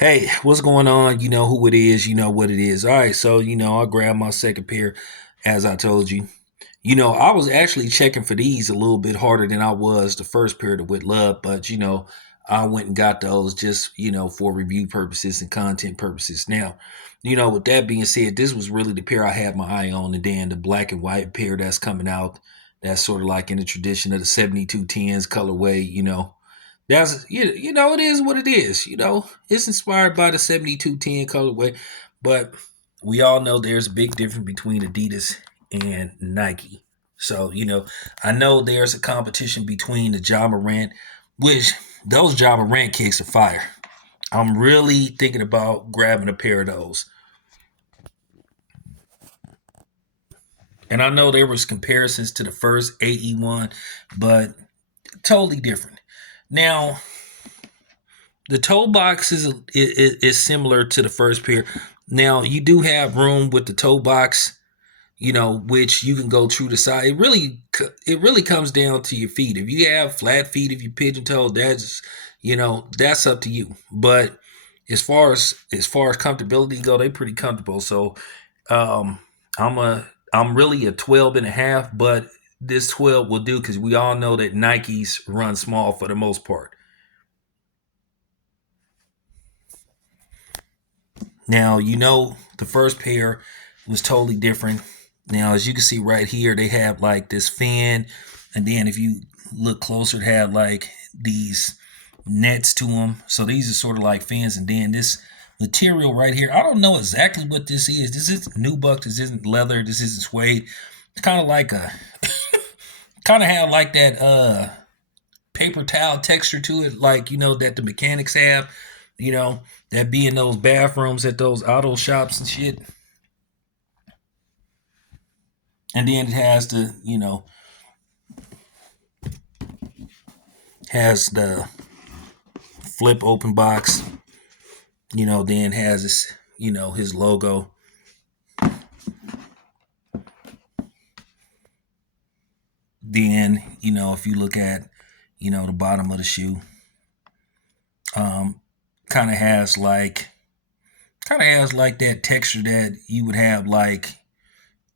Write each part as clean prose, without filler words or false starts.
Hey, what's going on? You know who it is, you know what it is. All right, so I grabbed my second pair as I told you. I was actually checking for these a little bit harder than I was the first pair to with love, but I went and got those just, for review purposes and content purposes. Now, with that being said, this was really the pair I had my eye on, and then the black and white pair that's coming out, that's sort of like in the tradition of the 7210s colorway, that's it is what it is. It's inspired by the 7210 colorway, but we all know there's a big difference between Adidas and Nike. So, I know there's a competition between the Ja Morant, which those Ja Morant kicks are fire. I'm really thinking about grabbing a pair of those. And I know there was comparisons to the first AE1, but totally different. Now, the toe box is similar to the first pair. Now you do have room with the toe box, which you can go through the side. It really comes down to your feet. If you have flat feet, if you pigeon toe, that's up to you. But as far as comfortability go, they pretty comfortable. So um, I'm really a 12 and a half, but this 12 will do because we all know that Nikes run small for the most part. Now, the first pair was totally different. Now, as you can see right here, they have like this fin, and then if you look closer, it had like these nets to them. So these are sort of like fins, and then this material right here, I don't know exactly what this is. This isn't nubuck. This isn't leather. This isn't suede. It's kind of like kind of have like that paper towel texture to it, like that the mechanics have, you know, that be in those bathrooms at those auto shops and shit. And then it has the flip open box, then has this, his logo. Then, if you look at, the bottom of the shoe, um, kind of has like that texture that you would have like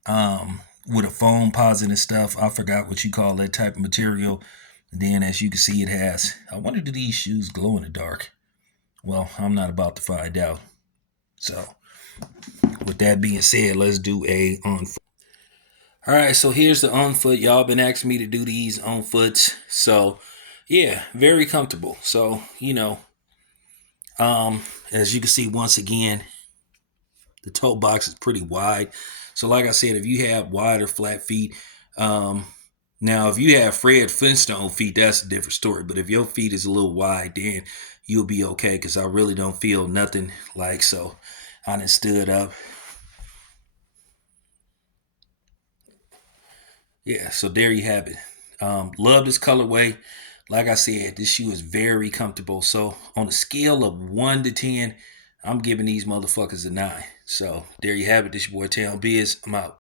with a foam posit and stuff. I forgot what you call that type of material. And then, as you can see, it has. I wonder, do these shoes glow in the dark? Well, I'm not about to find out. So, with that being said, let's do a on foot. All right, so here's the on foot. Y'all been asking me to do these on foots, so yeah, very comfortable. So as you can see, once again, the toe box is pretty wide. So, like I said, if you have wide or flat feet, um, now if you have Fred Flintstone feet, that's a different story. But if your feet is a little wide, then you'll be okay. Because I really don't feel nothing like so. I done stood up. Yeah, so there you have it. Love this colorway. Like I said, this shoe is very comfortable. So on a scale of 1 to 10, I'm giving these motherfuckers a 9. So there you have it. This your boy Town Biz. I'm out.